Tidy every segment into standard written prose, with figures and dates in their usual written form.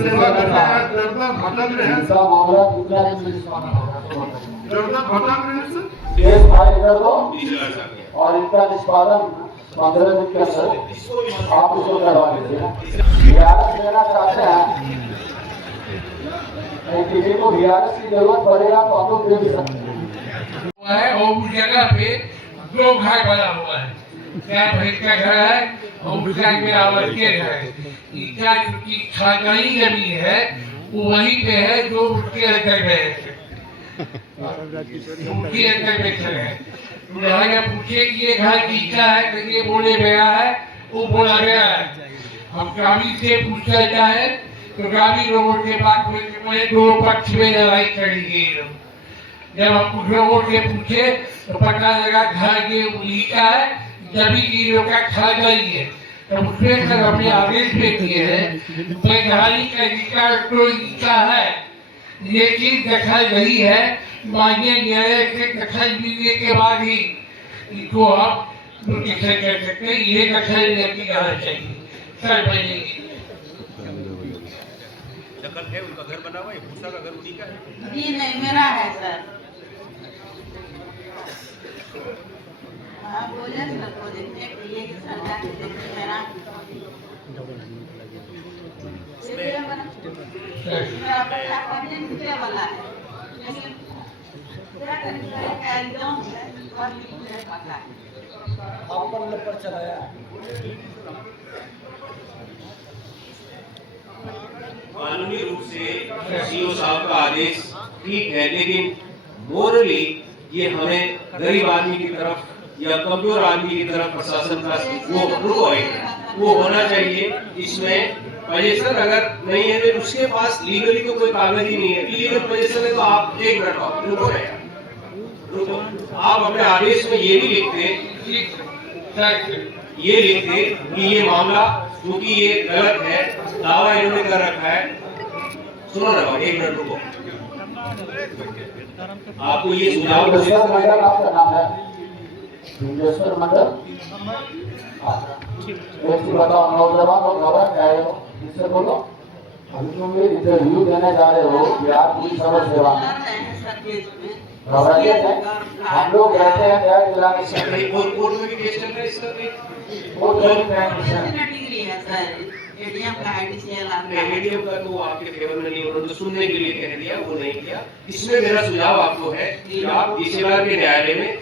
सेवा करते हैं, जरूरत भटक रहे हैं, इसका मामला दूसरा जरूरत भटक रहे हैं केस फाइल कर दो और इनका निष्पादन 15 दिन के अंदर आप इसको करवा लीजिए। VRS लेना चाहते हैं, टीवी को VRS की जरूरत पड़ेगा तो आप लोग दे भी सकते हैं। और उस जगह पे 2 घर बना हुआ है, क्या भाई का घर है और उसका मेरा वर्के घर है। इसका की खानदानी जमीन है वो वहीं पे है जो उसके अंदर में है, उसके अंदर में है। तो पूछे कि ये घर किसका है, तो ये बोले गया है, वो बोला गया है। हम ग्रामीण से पूछना चाहे तो ग्रामीण लोगों के पास में 2 पक्ष में लड़ाई करेंगे। जब हम कुछ लोगों से पूछे तो पता लगा घर ये उन्हीं का है, जमीन ये लोग का घर गई है। तो उसमें सर अपने आदेश में किए हैं वैधानिक का अधिकार तो इनका है, लेकिन दखल गई है माननीय न्यायालय से दखल मिलने के बाद ही इनको आप नोटिफाई कर सकते हैं। ये दखल लेके जाना चाहिए सर। दखल है, उनका घर बना हुआ है, भूसा का घर उन्हीं का है। जी नहीं, मेरा है सर। हाँ बोले सर को देखते हैं कि ये सरकार देखते मेरा पता करने मुझे वाला है, लेकिन क्या करेंगे एकदम और मुझे पता है आप पर चलाया कानूनी रूप से सीओ साहब का आदेश ठीक है, लेकिन मोरली ये हमें गरीब आदमी की तरफ या कमजोर आदमी की तरफ प्रशासन का वो होना चाहिए। इसमें पोजीशन अगर नहीं है तो उसके पास लीगली तो कोई कागज ही नहीं है। इलीगल पोजीशन है तो आप एक मिनट रुको, आप अपने आदेश में ये भी लिखते कि ये मामला क्योंकि ये गलत है, दावा इन्होंने कर रखा है। सुनो ना, एक मिनट रुको, आपको ये सुझाव आपका नाम है मंडल। बताओ, नौजवान और घबरा गए हो, इससे बोलो अभी तुम इंटरव्यू देने जा रहे हो बिहार पुलिस समझ सेवा में, घबराइए नहीं। हम लोग रहते हैं न्याय दिलाने से। कोर्ट में भी केस चल रहा है इसका, एडीएम का एडीएम का तो आपके फेवर में नहीं, उन्होंने सुनने के लिए कह दिया, वो नहीं किया। इसमें मेरा सुझाव आपको है कि आप डीसीआर के न्यायालय में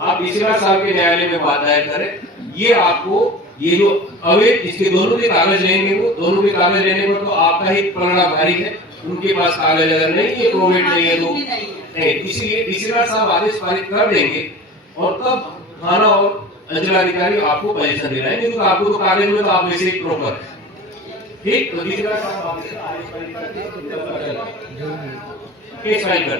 आप डीसीआर साहब के न्यायालय में बात दायर करें। ये आपको ये जो अवैध इसके दोनों के कागज लेंगे, वो दोनों के कागज लेने पर तो आपका ही परिणाम भारी है। उनके पास कागज अगर नहीं है, प्रोवेट नहीं है तो नहीं, इसलिए डीसीआर साहब आदेश पारित कर देंगे और तब थाना और अंचलाधिकारी आपको पोजीशन दे रहे हैं। तो आपको तो कागज में तो आप वैसे ही प्रॉपर ठीक, तो डीसीआर साहब केस फाइल कर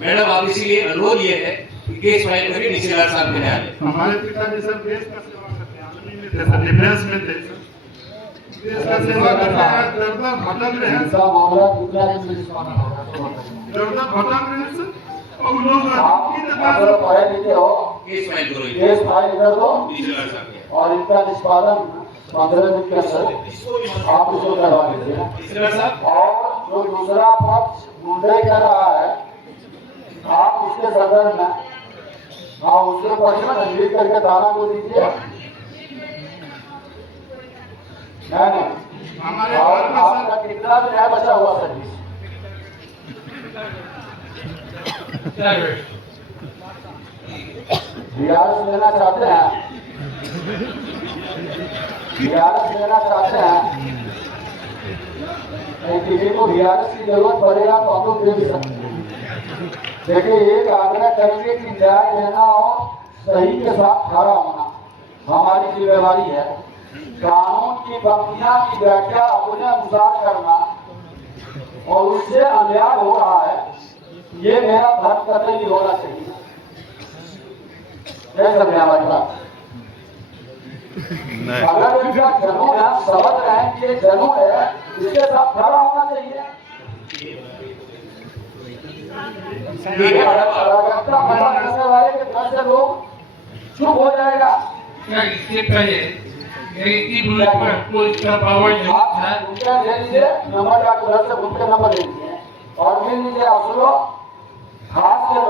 मैडम, आप इसीलिए अनुरोध ये है कि केस फाइल करिए डीसीआर साहब के न्यायालय। हमारे पिताजी सर देश का सेवा करते हैं, आर्मी में थे सर, डिफेंस में थे सर, देश का सेवा करते हैं, जरूरत भटक रहे हैं, इसका मामला दूसरा जरूरत भटक रहे हैं सर। और लोग पढ़े लिखे हो, केस फाइल करो, केस फाइल कर दो डीसीआर साहब और इनका निष्पादन 15 दिन के अंदर आप इसको करवा लीजिए। डीसीआर साहब और जो दूसरा पक्ष मुंडे कर रहा है, आप उसके संदर्भ में हाँ उसके पक्ष में लिख करके थाना को दीजिए। नहीं हमारे आपका कितना भी है बचा हुआ सर्विस VRS लेना चाहते हैं, VRS लेना चाहते हैं, टीवी को VRS की जरूरत पड़ेगा तो हम लोग दे भी सकते हैं। देखिए, एक आग्रह करेंगे कि न्याय लेना और सही के साथ खड़ा होना हमारी जिम्मेवारी है। कानून की पंक्तियां की व्याख्या अपने अनुसार करना और उससे अन्याय हो रहा है, ये मेरा धर्म कतई नहीं होना चाहिए। समझे हमारी बात? अगर इनका जनून है, समझ रहे हैं कि ये जनून है, इसके साथ खड़ा होना चाहिए। करने वाले के घर से लोग चुप हो जाएगा। इससे पहले इतनी बुलेट पर आपको इसका पावर नहीं था। आप उनका दे लीजिए नंबर का, उधर से उनका नंबर दे दीजिए और मिल लीजिए आप सुनो खास के